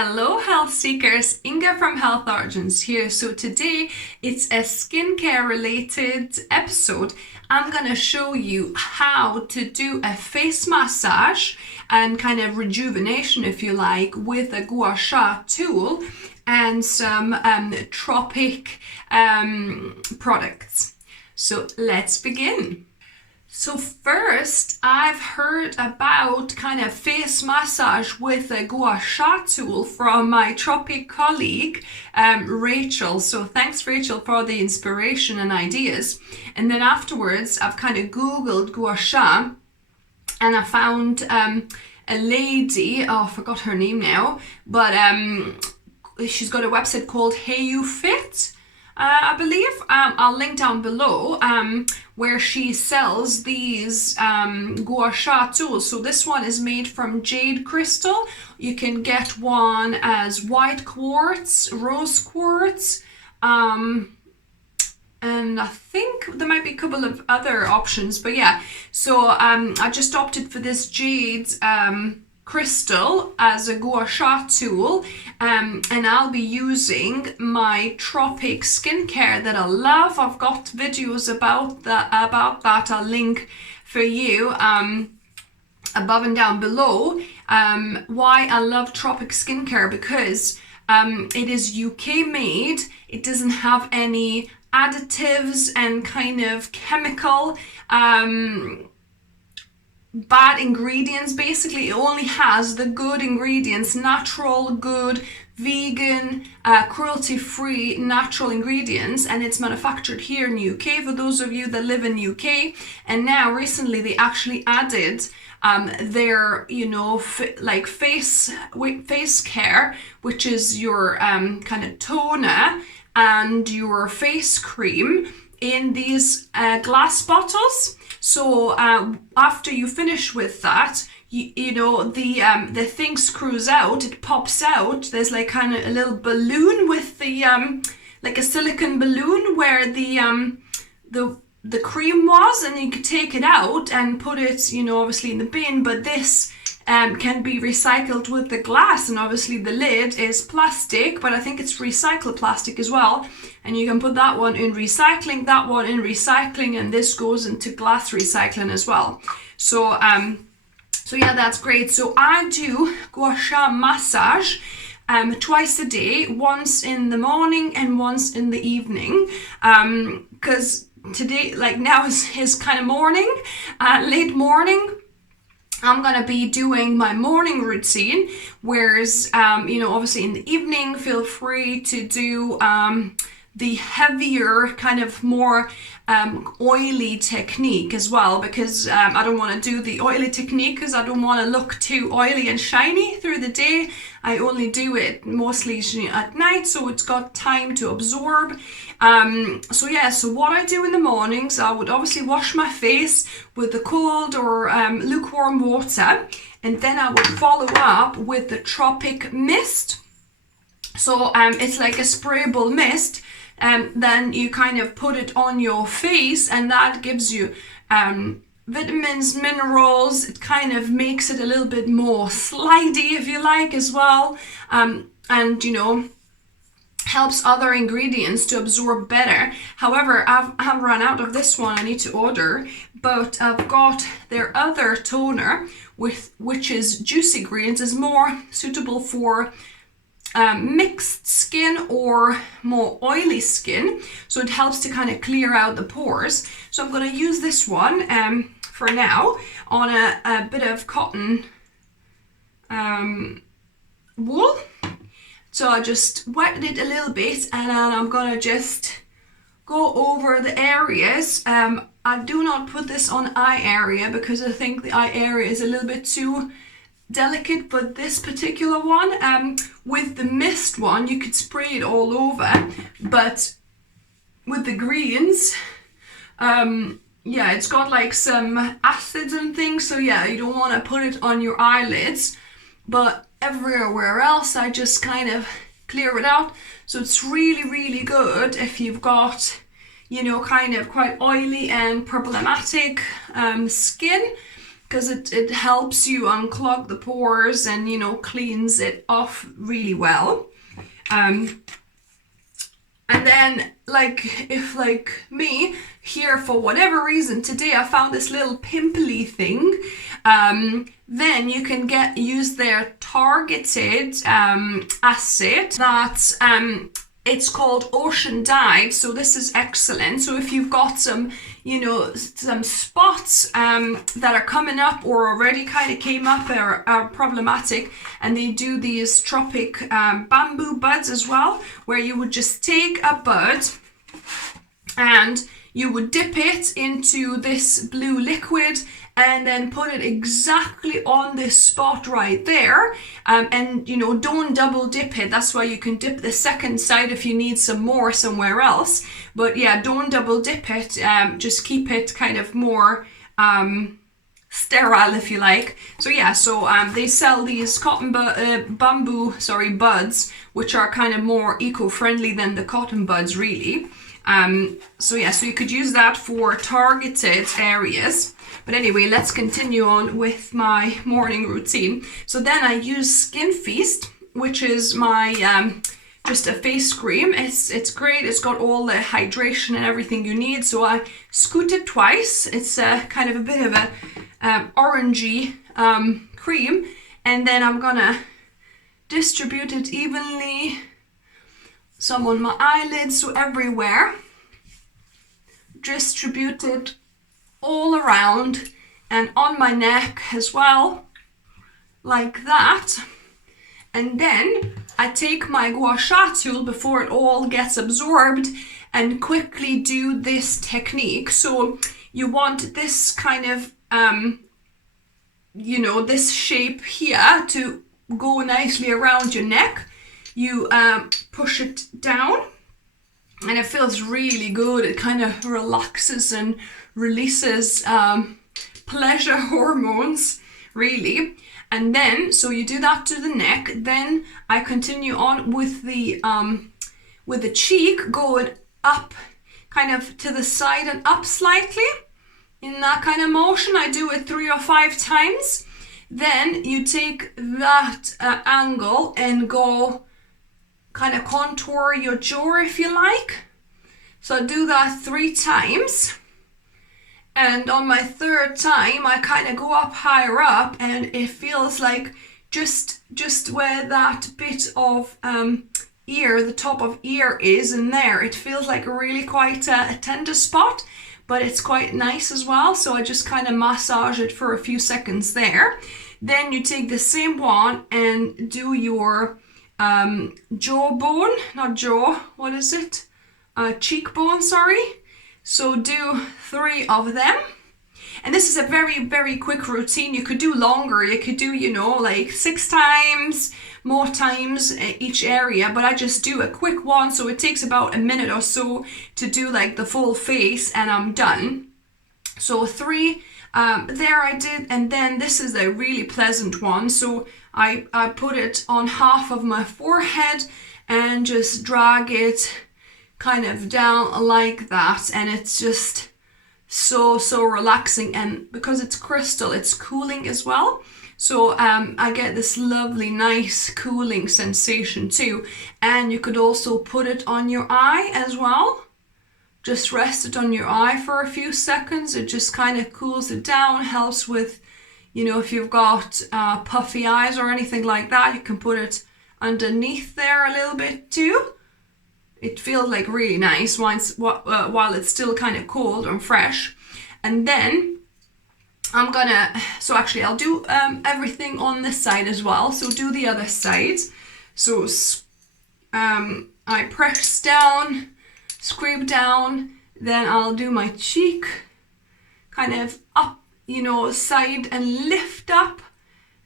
Hello health seekers, Inga from Health Origins here. So today it's a skincare related episode. I'm going to show you how to do a face massage and kind of rejuvenation, if you like, with a gua sha tool and some Tropic products. So let's begin. So first, I've heard about kind of face massage with a gua sha tool from my Tropic colleague, Rachel. So thanks, Rachel, for the inspiration and ideas. And then afterwards, I've kind of Googled gua sha and I found a lady, I forgot her name now, but she's got a website called Hey You Fit. I believe I'll link down below where she sells these gua sha tools. So this one is made from jade crystal. You can get one as white quartz, rose quartz, and I think there might be a couple of other options, but yeah. So I just opted for this jade crystal as a gua sha tool, and I'll be using my Tropic skincare that I love. I've got videos about that. I'll link for you above and down below. Why I love Tropic skincare, because it is UK made. It doesn't have any additives and kind of chemical bad ingredients. Basically, it only has the good ingredients, natural, good, vegan, cruelty-free natural ingredients, and it's manufactured here in UK for those of you that live in UK. And now recently they actually added their face care, which is your kind of toner and your face cream in these glass bottles. So after you finish with that, the thing screws out, it pops out. There's like kind of a little balloon with the like a silicone balloon where the cream was, and you could take it out and put it, obviously in the bin. But this can be recycled with the glass, and obviously the lid is plastic, but I think it's recycled plastic as well. And you can put that one in recycling, that one in recycling, and this goes into glass recycling as well. So yeah, that's great. So I do gua sha massage twice a day, once in the morning and once in the evening, because today, like now is kind of morning, late morning. I'm going to be doing my morning routine, whereas, obviously in the evening, feel free to do the heavier, kind of more oily technique as well, because I don't want to do the oily technique because I don't want to look too oily and shiny through the day. I only do it mostly at night, so it's got time to absorb. So what I do in the mornings, I would obviously wash my face with the cold or lukewarm water, and then I would follow up with the Tropic mist. So it's like a sprayable mist, and then you kind of put it on your face, and that gives you vitamins, minerals. It kind of makes it a little bit more slidey, if you like, as well, and helps other ingredients to absorb better. However, I've run out of this one. I need to order, but I've got their other toner, which is juicy greens, is more suitable for mixed skin or more oily skin. So it helps to kind of clear out the pores. So I'm going to use this one for now on a bit of cotton wool. So I just wetted it a little bit, and then I'm going to just go over the areas. I do not put this on eye area because I think the eye area is a little bit too delicate, but this particular one, with the mist one, you could spray it all over, but with the greens, it's got like some acids and things, so yeah, you don't want to put it on your eyelids, but everywhere else I just kind of clear it out. So it's really, really good if you've got, kind of quite oily and problematic skin. because it helps you unclog the pores and, you know, cleans it off really well. And then, like, if like me here, for whatever reason, today I found this little pimply thing, then you can use their targeted acid that it's called Ocean Dive. So this is excellent. So if you've got some, you know, some spots that are coming up or already kind of came up or are problematic, and they do these Tropic bamboo buds as well, where you would just take a bud and you would dip it into this blue liquid and then put it exactly on this spot right there. And, you know, don't double dip it. That's why you can dip the second side if you need some more somewhere else. But yeah, don't double dip it. Just keep it kind of more sterile, if you like. So yeah, so they sell these bamboo buds, which are kind of more eco-friendly than the cotton buds, really. So yeah, so you could use that for targeted areas. But anyway, let's continue on with my morning routine. So then I use Skin Feast, which is my just a face cream. It's great. It's got all the hydration and everything you need. So I scoot it twice. It's kind of a bit of a orangey cream, and then I'm gonna distribute it evenly. Some on my eyelids, so everywhere. Distribute it all around and on my neck as well, like that. And then I take my gua sha tool before it all gets absorbed and quickly do this technique. So you want this kind of, you know, this shape here to go nicely around your neck. You push it down and it feels really good. It kind of relaxes and releases pleasure hormones, really. And then, so you do that to the neck. Then I continue on with the cheek, going up kind of to the side and up slightly. In that kind of motion, I do it 3 or 5 times. Then you take that angle and go kind of contour your jaw, if you like. So I do that 3 times. And on my 3rd time, I kind of go up higher up, and it feels like just where that bit of ear, the top of ear is in there. It feels like really quite a tender spot, but it's quite nice as well. So I just kind of massage it for a few seconds there. Then you take the same one and do your jawbone, not jaw, what is it? Cheekbone, sorry. So do 3 of them. And this is a very, very quick routine. You could do longer. You could do, you know, like 6 times, more times each area. But I just do a quick one. So it takes about a minute or so to do like the full face, and I'm done. So 3 there I did. And then this is a really pleasant one. So I put it on half of my forehead and just drag it kind of down like that, and it's just so relaxing. And because it's crystal, it's cooling as well, so I get this lovely nice cooling sensation too. And you could also put it on your eye as well. Just rest it on your eye for a few seconds. It just kind of cools it down, helps with, you know, if you've got puffy eyes or anything like that, you can put it underneath there a little bit too. It feels like really nice while it's still kind of cold and fresh. And then I'm gonna, so actually I'll do everything on this side as well. So do the other side. So I press down, scrape down, then I'll do my cheek, kind of up, you know, side and lift up.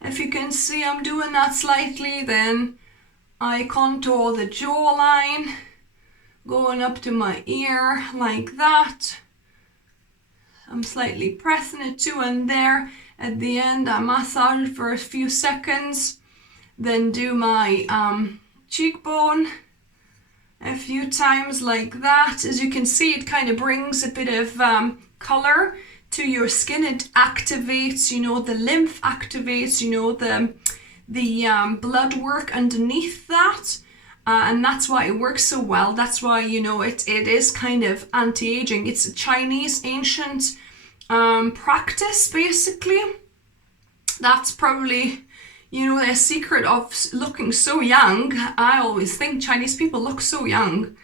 If you can see, I'm doing that slightly. Then I contour the jawline, going up to my ear like that. I'm slightly pressing it too, and there at the end I massage it for a few seconds. Then do my cheekbone a few times like that. As you can see, it kind of brings a bit of color to your skin. It activates, you know, the lymph activates, you know, the blood work underneath that. And that's why it works so well. That's why, you know, it is kind of anti-aging. It's a Chinese ancient practice, basically. That's probably, you know, their secret of looking so young. I always think Chinese people look so young.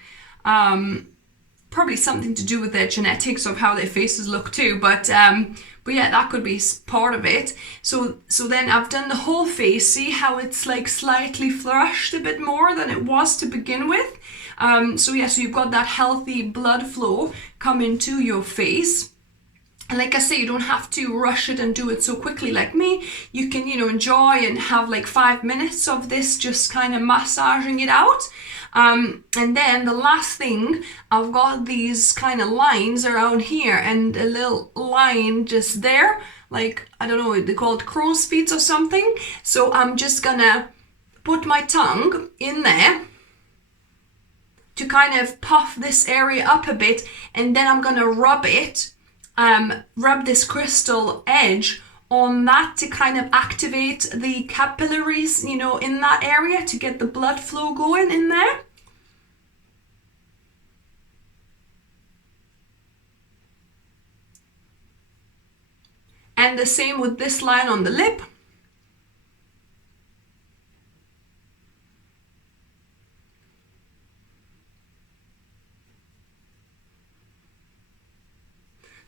Probably something to do with their genetics of how their faces look too. But yeah, that could be part of it. So then I've done the whole face. See how it's like slightly flushed a bit more than it was to begin with. So you've got that healthy blood flow coming to your face. And like I say, you don't have to rush it and do it so quickly like me. You can, you know, enjoy and have like 5 minutes of this, just kind of massaging it out. And then the last thing, I've got these kind of lines around here and a little line just there, like, I don't know, they call it crow's feet or something. So I'm just gonna put my tongue in there to kind of puff this area up a bit, and then I'm gonna rub this crystal edge on that to kind of activate the capillaries, you know, in that area to get the blood flow going in there. And the same with this line on the lip.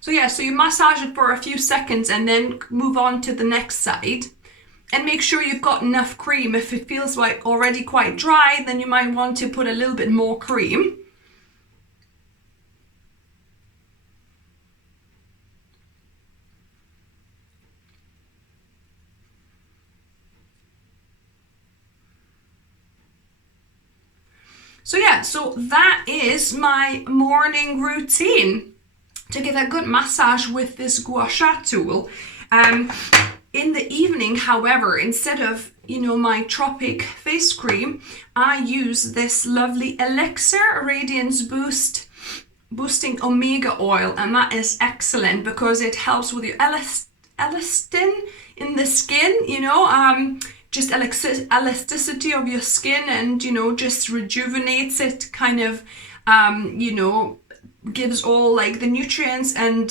So you massage it for a few seconds and then move on to the next side. And make sure you've got enough cream. If it feels like already quite dry, then you might want to put a little bit more cream. So that is my morning routine, to give a good massage with this gua sha tool. In the evening, however, instead of, you know, my Tropic face cream, I use this lovely Elixir Radiance Boosting Omega Oil, and that is excellent because it helps with your elastin in the skin, you know, just elasticity of your skin, and, you know, just rejuvenates it, kind of, you know, gives all like the nutrients. And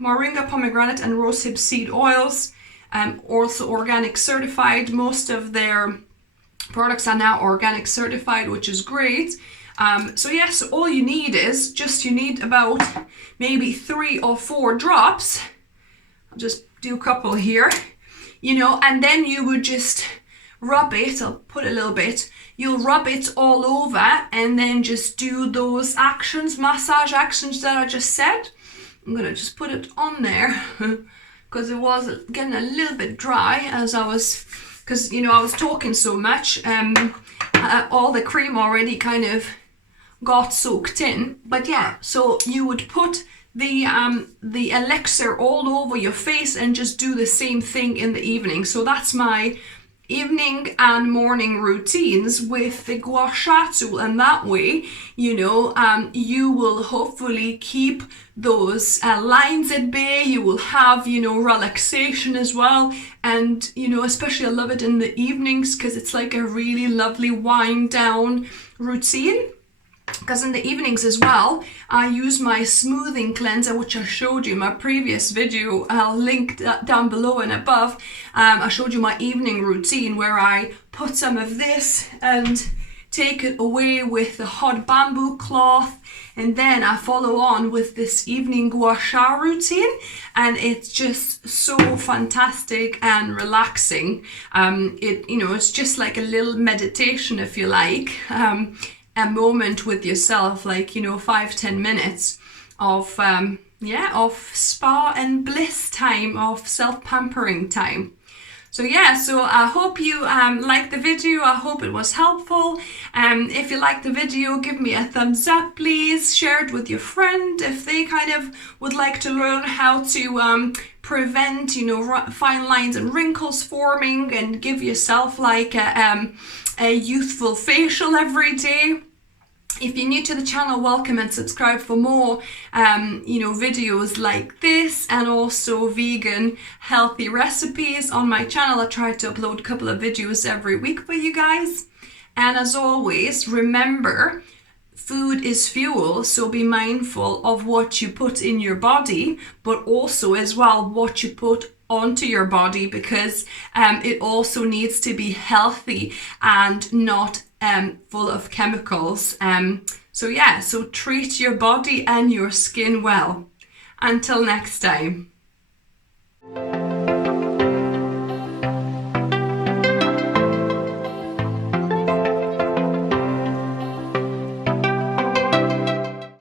moringa, pomegranate and rosehip seed oils, also organic certified. Most of their products are now organic certified, which is great. So all you need is you need about maybe 3 or 4 drops. I'll just do a couple here, you know, and then you would just rub it. I'll put a little bit. You'll rub it all over and then just do those massage actions that I just said. I'm gonna just put it on there because it was getting a little bit dry because, you know, I was talking so much. All the cream already kind of got soaked in. But yeah, so you would put the elixir all over your face and just do the same thing in the evening. So that's my evening and morning routines with the gua sha tool, and that way, you know, you will hopefully keep those lines at bay. You will have, you know, relaxation as well, and, you know, especially I love it in the evenings because it's like a really lovely wind down routine. Because in the evenings as well, I use my smoothing cleanser, which I showed you in my previous video. I'll link that down below and above. I showed you my evening routine where I put some of this and take it away with the hot bamboo cloth, and then I follow on with this evening gua sha routine, and it's just so fantastic and relaxing. It's just like a little meditation, if you like. A moment with yourself, like, you know, 5-10 minutes of spa and bliss time, of self-pampering time. So I hope you liked the video. I hope it was helpful. If you liked the video, give me a thumbs up, please. Share it with your friend if they kind of would like to learn how to prevent, you know, fine lines and wrinkles forming, and give yourself like a youthful facial every day. If you're new to the channel, welcome and subscribe for more, videos like this, and also vegan healthy recipes on my channel. I try to upload a couple of videos every week for you guys. And as always, remember, food is fuel, so be mindful of what you put in your body, but also as well what you put onto your body, because it also needs to be healthy and not full of chemicals. So treat your body and your skin well. Until next time.